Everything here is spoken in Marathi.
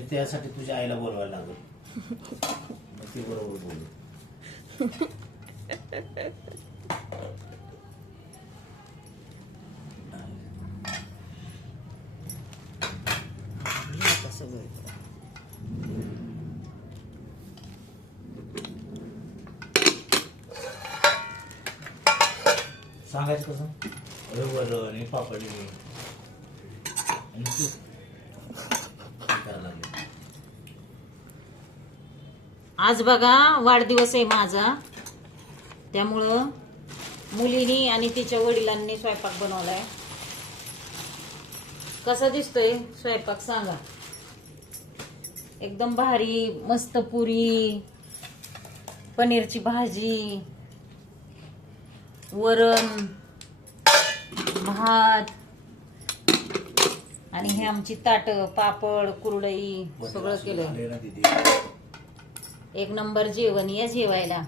त्यासाठी तुझ्या आईला बोलवायला लागेल. मग ती बरोबर बोलू. सांगायचं कसं वरण हे पापड आणि आज बघा वाढदिवस आहे माझा, त्यामुळं मुलीनी आणि तिच्या वडिलांनी स्वयंपाक बनवलाय. कसा दिसतोय स्वयंपाक सांगा. एकदम भारी, मस्त पुरी, पनीरची भाजी, वरण, भात आणि हे आमची ताट, पापड, कुरडई सगळं केलंय. एक नंबर जेवण या जेवायला.